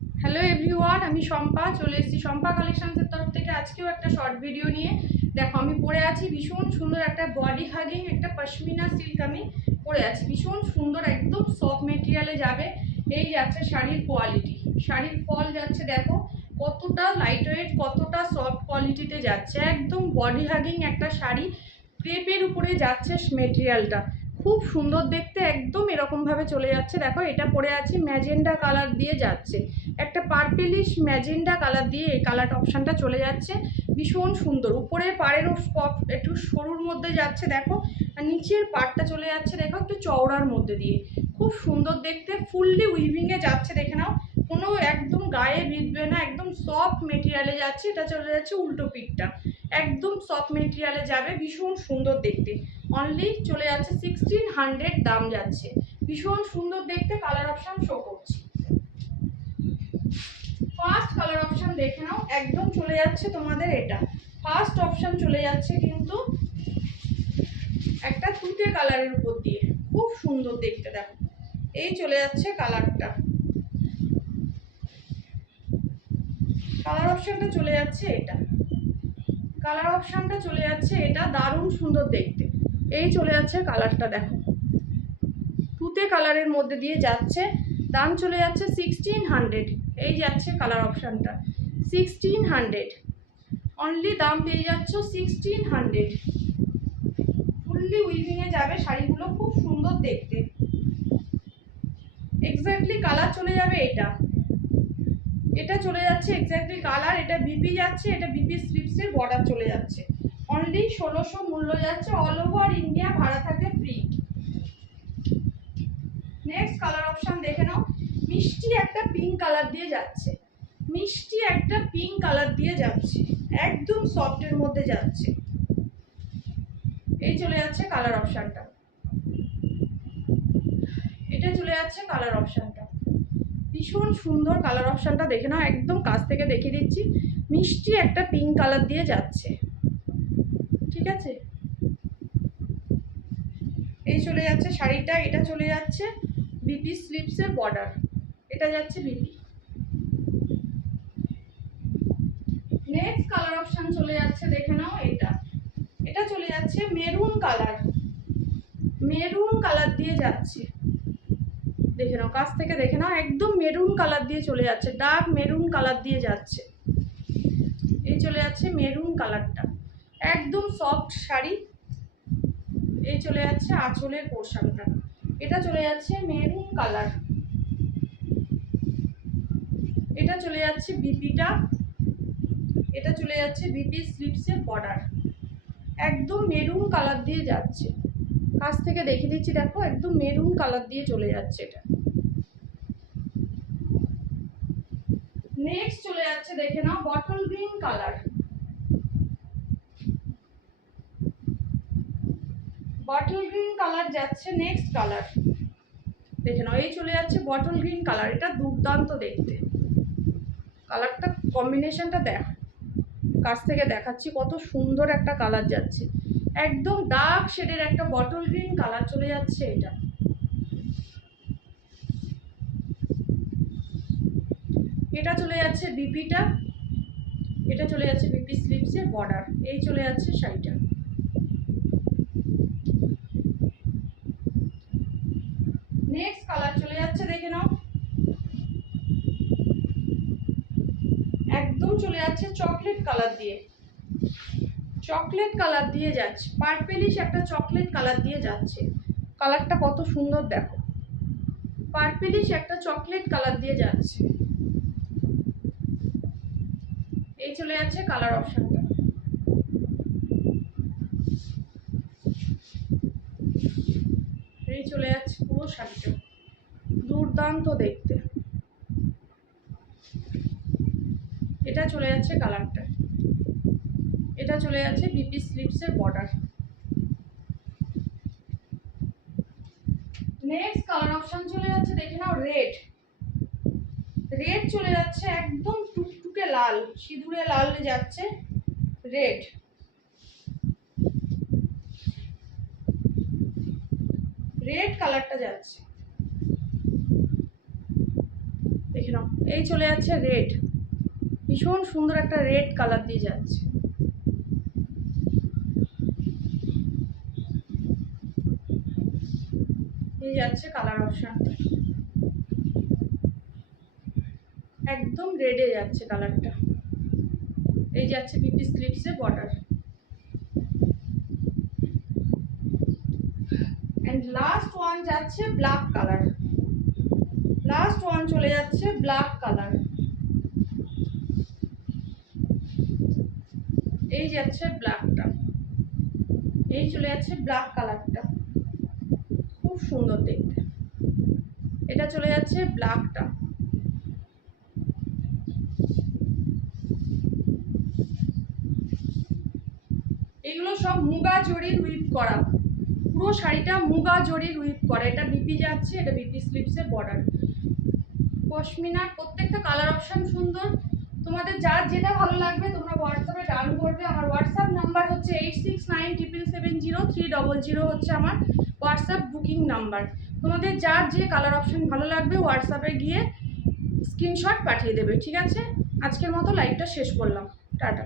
Hello everyone, আমি শম্পা চলে এসেছি শম্পা কালেকশনসের তরফ থেকে আজকেও একটা শর্ট ভিডিও নিয়ে। দেখো আমি পরে আছি ভীষণ সুন্দর একটা বডি হাগিং একটা পশমিনা সিল্ক আমি পরে আছি, ভীষণ সুন্দর একদম সফট মেটেরিয়ালে যাবে। এই যাচ্ছে শাড়ির কোয়ালিটি, শাড়ির ফল যাচ্ছে দেখো কতটা লাইট ওয়েট, কতটা সফট কোয়ালিটিতে যাচ্ছে, একদম বডি হাগিং একটা শাড়ি, ক্রেপের উপরে যাচ্ছে মেটেরিয়ালটা, খুব সুন্দর দেখতে, একদম এরকমভাবে চলে যাচ্ছে। দেখো এটা পরে আছি ম্যাজেন্ডা কালার দিয়ে যাচ্ছে, একটা পার্পেলিশ ম্যাজেন্ডা কালার দিয়ে এই কালার অপশানটা চলে যাচ্ছে, ভীষণ সুন্দর। উপরের পাড়েরও একটু সরুর মধ্যে যাচ্ছে দেখো, আর নিচের পাড়টা চলে যাচ্ছে দেখো একটু চওড়ার মধ্যে দিয়ে, খুব সুন্দর দেখতে, ফুললি উইভিংয়ে যাচ্ছে, দেখে নাও কোনো একদম গায়ে বিঁধবে না, একদম সফট মেটেরিয়ালে যাচ্ছে। এটা চলে যাচ্ছে উল্টো পিঠটা, একদম সফট মেটেরিয়ালে যাবে, ভীষণ সুন্দর দেখতে। অনলি চলে যাচ্ছে 1600 দাম যাচ্ছে, ভীষণ সুন্দর দেখতে। কালার অপশান শো করছি, ফার্স্ট কালার অপশান দেখে নাও, একদম চলে যাচ্ছে তোমাদের এটা ফার্স্ট অপশান চলে যাচ্ছে, কিন্তু একটা তুতে কালারের উপর দিয়ে, খুব সুন্দর দেখতে। দেখো এই চলে যাচ্ছে কালারটা, কালার অপশানটা চলে যাচ্ছে এটা, কালার অপশানটা চলে যাচ্ছে এটা, দারুণ সুন্দর দেখতে। এই চলে যাচ্ছে কালারটা, দেখো তুতে কালারের মধ্যে দিয়ে যাচ্ছে, দাম চলে যাচ্ছে 1600। এই যাচ্ছে কালার অপশানটা 1600, অনলি দাম পেয়ে যাচ্ছ 1600। ফুললি উইভিংয়ে যাবে শাড়িগুলো, খুব সুন্দর দেখতে, এক্স্যাক্টলি কালার চলে যাবে এটা, এটা চলে যাচ্ছে এক্স্যাক্টলি কালার, এটা বিপি যাচ্ছে, এটা বিপি স্লিপসের বর্ডার চলে যাচ্ছে, অনলি 1600 মূল্য যাচ্ছে, অল ওভার ইন্ডিয়া ভাড়া থাকে ফ্রি। নেক্সট কালার অপশান দেখে নাও, মিষ্টি একটা পিঙ্ক কালার দিয়ে যাচ্ছে, মিষ্টি একটা পিঙ্ক কালার দিয়ে যাচ্ছে, একদম সফটের মধ্যে যাচ্ছে। এই চলে যাচ্ছে কালার অপশানটা, এটা চলে যাচ্ছে কালার অপশানটা, ভীষণ সুন্দর কালার অপশানটা দেখে নাও, একদম কাছ থেকে দেখিয়ে দিচ্ছি, মিষ্টি একটা পিঙ্ক কালার দিয়ে যাচ্ছে, ঠিক আছে। এই চলে যাচ্ছে শাড়িটা, এটা চলে যাচ্ছে বিপি স্লিপসের বর্ডার, এটা যাচ্ছে বিপি। নেক্সট কালার অপশান চলে যাচ্ছে দেখে নাও এটা, এটা চলে যাচ্ছে মেরুন কালার, মেরুন কালার দিয়ে যাচ্ছে, দেখে নাও কাছ থেকে দেখে নাও, একদম মেরুন কালার দিয়ে চলে যাচ্ছে, ডার্ক মেরুন কালার দিয়ে যাচ্ছে। এই চলে যাচ্ছে মেরুন কালারটা, একদম সফট শাড়ি। এই চলে যাচ্ছে আঁচলের পোর্শনটা, এটা চলে যাচ্ছে মেরুন কালার, এটা চলে যাচ্ছে বিপিটা, এটা চলে যাচ্ছে বিপি স্লিপসের বর্ডার, একদম মেরুন কালার দিয়ে যাচ্ছে, কাছ থেকে দেখিয়ে দিচ্ছি দেখো, একদম মেরুন কালার দিয়ে চলে যাচ্ছে এটা। নেক্সট চলে যাচ্ছে দেখে নাও bottle green colour, bottle green colour যাচ্ছে নেক্সট কালার, দেখে নাও এই চলে যাচ্ছে বটল গ্রিন কালার, এটা দুর্দান্ত দেখতে, কালারটা কম্বিনেশনটা দেখ, কাছ থেকে দেখাচ্ছি কত সুন্দর একটা কালার যাচ্ছে, একদম ডার্ক শেডের একটা বটল গ্রিন কালার চলে যাচ্ছে এটা। এটা চলে যাচ্ছে বিপিটা, এটা চলে যাচ্ছে বিপি স্লিপসের বর্ডার, এই চলে যাচ্ছে শাড়িটা। নেক্সট কালার চলে যাচ্ছে দেখে নাও, একদম চলে যাচ্ছে চকলেট কালার দিয়ে, চকলেট কালার দিয়ে যাচ্ছে, পার্পেলিশ একটা চকলেট কালার দিয়ে যাচ্ছে, কালারটা কত সুন্দর দেখো, পার্পেলিশ একটা চকলেট কালার দিয়ে যাচ্ছে। এই চলে যাচ্ছে কালার অপশনটা, এই চলে যাচ্ছে পুরো শাড়িটা, দুর্দান্ত দেখতে। এটা চলে যাচ্ছে কালারটা, এটা চলে যাচ্ছে বিপি স্লিপসের বর্ডার। নেক্সট কালার অপশন চলে যাচ্ছে দেখে নাও রেড, রেড চলে যাচ্ছে একদম টুকটুকে লাল, সিঁদুরে লাল যাচ্ছে রেড, রেড কালারটা যাচ্ছে, দেখে নাও, এই চলে যাচ্ছে রেড, ভীষণ সুন্দর একটা রেড কালার দিয়ে যাচ্ছে। এই যাচ্ছে কালার অপশনটা, একদম রেডে যাচ্ছে কালারটা। এই যাচ্ছে পিপি স্লিপসে বর্ডার। এন্ড লাস্ট ওয়ান যাচ্ছে ব্ল্যাক কালার, লাস্ট ওয়ান চলে যাচ্ছে ব্ল্যাক কালার। এই যাচ্ছে ব্ল্যাকটা, এই চলে যাচ্ছে ব্ল্যাক কালারটা, খুব সুন্দর দেখতে। এটা চলে যাচ্ছে ব্ল্যাকটা। এগুলো সব মুগা জরির উইভ করা, পুরো শাড়িটা মুগা জরির উইভ করা। এটা বিপি যাচ্ছে, এটা বিপি স্লিপসের বর্ডার। পশমিনার প্রত্যেকটা কালার অপশন সুন্দর। তোমাদের যার যেটা ভালো লাগবে তোমরা হোয়াটসঅ্যাপে ডান করবে। আমার হোয়াটসঅ্যাপ নাম্বার হচ্ছে 8697770300 হচ্ছে আমার হোয়াটসঅ্যাপ বুকিং নাম্বার। তোমাদের যার যে কালার অপশন ভালো লাগবে হোয়াটসঅ্যাপে গিয়ে স্ক্রিনশট পাঠিয়ে দেবে, ঠিক আছে? আজকের মতো লাইভটা শেষ করলাম, টাটা।